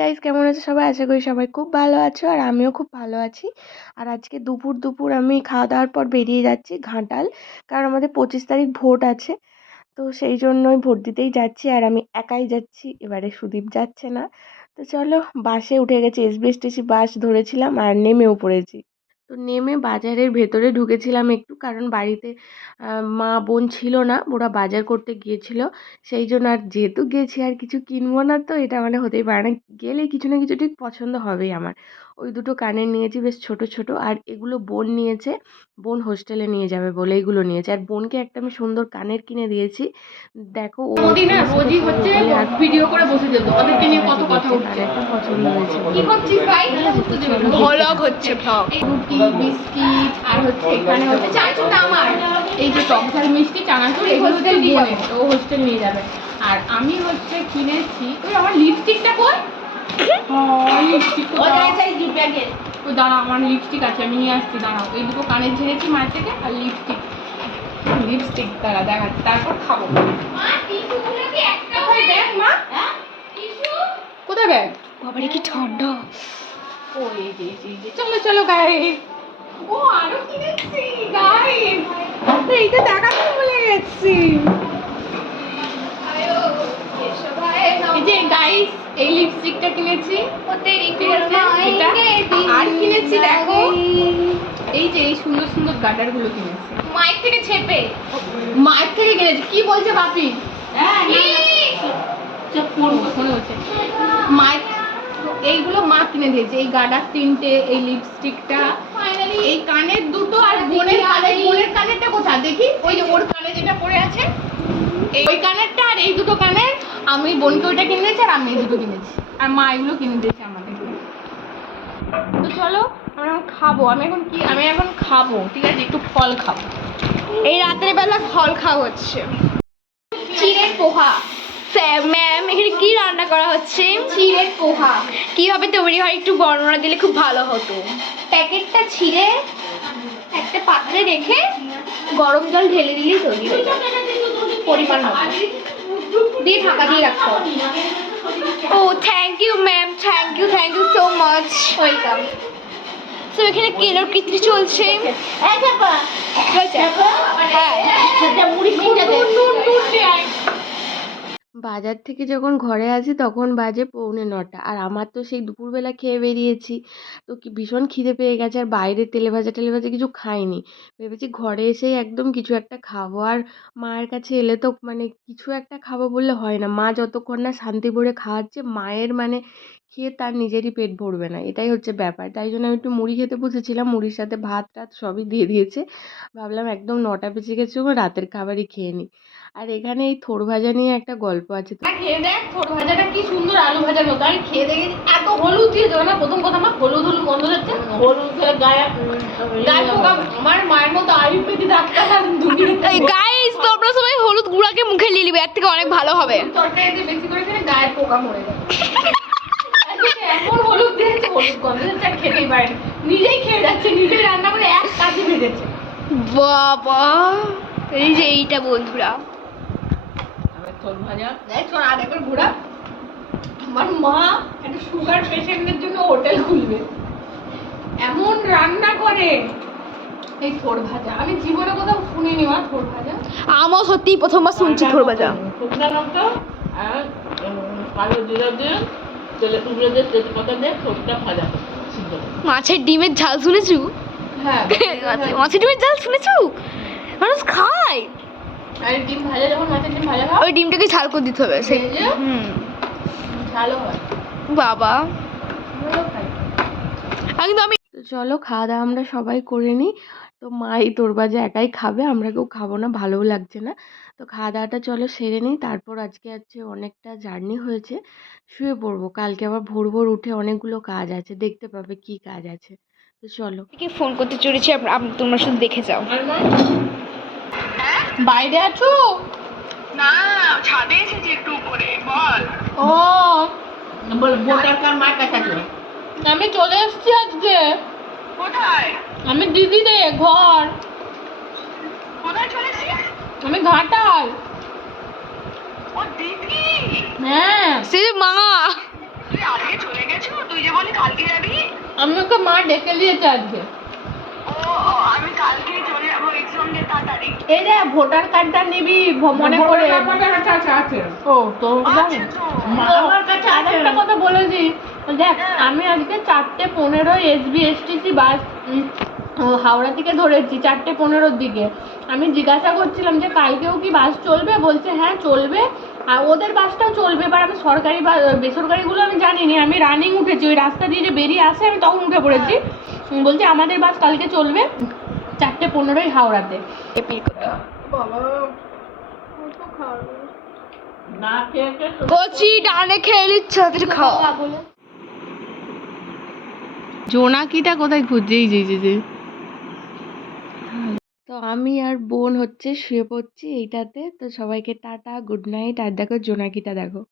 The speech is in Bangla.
কি গাইস কেমন আছে সবাই? আশা করি সবাই খুব ভালো আছো আর আমিও খুব ভালো আছি। আর আজকে দুপুর দুপুর আমি খাওয়া দাওয়ার পর বেরিয়ে যাচ্ছি ঘাটাল, কারণ আমাদের পঁচিশ তারিখ ভোট আছে। তো সেই জন্যই ভোট দিতেই যাচ্ছি আর আমি একাই যাচ্ছি, এবারে সুদীপ যাচ্ছে না। তো চলো বাসে উঠে গেছি এসবিএসটিসি বাস ধরেছিলাম আর নেমেও পড়েছি। তো নেমে বাজারের ভেতরে ঢুকেছিলাম একটু। কারণ বাড়িতে মা বোন ছিল না, ওরা বাজার করতে গিয়েছিল। সেই জন্য আর যেহেতু গেছি আর কিছু কিনবো না তো, এটা মানে হতেই পারে না। গেলে কিছু না কিছু ঠিক পছন্দ হবেই আমার। ওই দুটো কানের নিয়েছি বেশ ছোট ছোট। আর এগুলো বোন নিয়েছে বোন হোস্টেলে নিয়ে যাবে বলে এইগুলো নিয়েছে। আর বোনকে একটা আমি সুন্দর কানের কিনে দিয়েছি। দেখো ও মোদি না রোজই হচ্ছে ভিডিও করে বসে যেত। ওদেরকে নিয়ে কত কথা পছন্দ হয়েছে কি করছিস ভাই? ভ্লগ হচ্ছে ভ্লগ রুটি বিস্কিট আর হচ্ছে এখানে হচ্ছে আমার। এই যে টক ঝাল মিষ্টি চানাচুর এগুলো হচ্ছে বোনের ও হোস্টেল নিয়ে যাবে। আর আমি হচ্ছে কিনেছি ওই আমার লিপস্টিকটা কই? লিপস্টিক দাঁড়া আমার লিপস্টিক আছে আমি নিয়ে আসছি দাঁড়াও এই দুটো কানের ঝেড়েছি মায়ের থেকে আর লিপস্টিক লিপস্টিক দাঁড়া দেখাচ্ছি তারপর খাব। কোথায় ব্যাগ মা? কোথায় ব্যাগ? বাবারে কি ঠান্ডা। ও এই যে এই যে, চলো চলো গাইস ও আরও কিনেছি গাইস এইটা দেখাতে ভুলে গেছি। এই যে গাইস এই লিপস্টিকটা কিনেছি। আর কিনেছি দেখো। এই যে এই সুন্দর সুন্দর গার্ডারগুলো কিনেছি। মাইক থেকে ছেপে। মায়ের থেকে কিনেছি। কি বলছে বাপি? মায়ের এইগুলো মা কিনে দিয়েছে। এই গার্ডার তিনটে এই লিপস্টিকটা। এই কানের দুটো আর বোনের কানের বোনের কানেরটা কোথায়? দেখি। ওই যে ওর কানে যেটা পড়ে আছে। এই ওই কানেরটা আর এই দুটো কানের আমি বোনকে ওইটা কিনে দিয়েছি আর আমি এই দুটো কিনেছি। আর মা এগুলো কিনে দিয়েছে আমাদের তো চলো আমরা এখন খাব। আমি এখন কি আমি এখন খাব ঠিক আছে? একটু ফল খাব। এই রাতের বেলা ফল খাওয়া হচ্ছে। চিড়ের পোহা। ম্যাম এখানে কি রান্না করা হচ্ছে? চিড়ের পোহা। কীভাবে তৈরি হয়? একটু বর্ণনা দিলে খুব ভালো হতো। প্যাকেটটা ছিঁড়ে একটা পাত্রে রেখে গরম জল ঢেলে দিলেই তৈরি হয়ে পরিমাণ দিয়ে ঢাকা দিয়ে রাখতে হবে। ও thank you ma'am thank you thank you so much welcome তো এখানে কেলোর কৃত্রি চলছে? চলছে হ্যাঁ। মুড়ি বাজার থেকে যখন ঘরে আসি তখন বাজে পৌনে নটা। আর আমার তো সেই দুপুরবেলা খেয়ে বেরিয়েছি। তো কি ভীষণ খিদে পেয়ে গেছে আর বাইরে তেলে ভাজা টেলে ভাজা কিছু খাইনি। ভেবেছি ঘরে এসেই একদম কিছু একটা খাব। আর মায়ের কাছে এলে তো মানে কিছু একটা খাব বললে হয় না। মা যতক্ষণ না শান্তি ভরে খাওয়াচ্ছে, মায়ের মানে খেয়ে তার নিজেরই পেট ভরবে না। এটাই হচ্ছে ব্যাপার। তাই জন্য আমি একটু মুড়ি খেতে বসেছিলাম। মুড়ির সাথে ভাত, টাত সবই দিয়ে দিয়েছে। ভাবলাম একদম নটা বেজে গেছে রাতের খাবারই খেয়ে নিই। আর এখানে এই থোড় ভাজা নিয়ে একটা গল্প আছে খেয়ে দেখ ছোট ভাজাটা কি সুন্দর আলু ভাজার মতো। আমি খেয়ে দেখে এত হলুদ দিয়ে দেবো না? প্রথম কথা আমার হলুদ হলুদ গন্ধ যাচ্ছে হলুদ গায়ে গায়ে আমার মায়ের মতো আয়ুর্বেদিক ডাক্তার গাইস তোমরা সবাই হলুদ গুঁড়াকে মুখে নিয়ে নিবে এর থেকে অনেক ভালো হবে। তরকারিতে বেশি করে খেলে গায়ের পোকা মরে যাবে এমন হলুদ দিয়েছে হলুদ গন্ধ যাচ্ছে খেতেই নিজেই খেয়ে যাচ্ছে নিজেই রান্না করে এক কাজে ভেজেছে। বাবা এই যে এইটা বন্ধুরা। তোর ভাজা দেখ তোর আর একবার ঘোরা। আমার মা একটা সুগার পেশেন্টদের জন্য হোটেল খুলবে। এমন রান্না করে। এই থোর ভাজা। আমি জীবনে কোথাও শুনিনি মা থোর ভাজা। আমার সত্যি প্রথমবার শুনছি থোর ভাজা। শুকনো লঙ্কা আর কালো জিরা দিয়ে তেলে টুকরো দিয়ে তেজপাতা দিয়ে সবটা ভাজা। মাছের ডিমের ঝাল শুনেছু? হ্যাঁ মাছের ডিমের ঝাল শুনেছু? মানুষ খায়। আর ডিম ভাজা যখন মাছের ডিম ভাজা খাও? ওই ডিমটাকে ঝাল করে দিতে হবে সেই হুম। ভালো হয়। বাবা। কিন্তু আমি চলো খাওয়া দাওয়া আমরা সবাই করে নিই। তো মাই তোর বাজে একাই খাবে আমরা কেউ খাব না ভালোও লাগছে না। তো খাওয়া দাওয়াটা চলো সেরে নিই। তারপর আজকে আজকে অনেকটা জার্নি হয়েছে শুয়ে পড়ব। কালকে আবার ভোর ভোর উঠে অনেকগুলো কাজ আছে দেখতে পাবে কি কাজ আছে। তো চলো। কে ফোন করতে চলেছি তোমরা শুধু দেখে যাও। আর মা বাইরে আছো? না ছাদে এসেছি একটু উপরে বল। ও। বল ভোটার কার্ড মার কাছে আছে আমি চলে এসেছি আজকে। কোথায়? আমি দিদি রে ঘর। কোথায় চলেছিস আমি ঘাটাল। ও দিদি। হ্যাঁ। সে মা। তুই আজকে কালকে যাবি? আমি ওকে মা ডেকে দিয়েছে আজকে। এই রে ভোটার কার্ডটা নিবি মনে করে আচ্ছা আছে। ও তো আমার কাছে আরেকটা কথা বলেছি দেখ আমি আজকে চারটে পনেরো এসবি এসটিসি বাস হাওড়া থেকে ধরেছি চারটে পনেরোর দিকে। আমি জিজ্ঞাসা করছিলাম যে কালকেও কি বাস চলবে? বলছে হ্যাঁ চলবে। আর ওদের বাসটাও চলবে এবার আমি সরকারি বা বেসরকারিগুলো আমি জানিনি। আমি রানিং উঠেছি। ওই রাস্তা দিয়ে যে বেরিয়ে আসে আমি তখন উঠে পড়েছি। উম, বলছে আমাদের বাস কালকে চলবে চারটে পনেরোই হাওড়াতে। বলছি ডানে খেয়ে নিচ্ছে ওদের খাওয়া। জোনাকিটা কোথায় যে যে। তো আমি আর বোন হচ্ছে শুয়ে পড়ছি এইটাতে। তো সবাইকে টাটা গুড নাইট আর দেখো জোনাকিটা দেখো।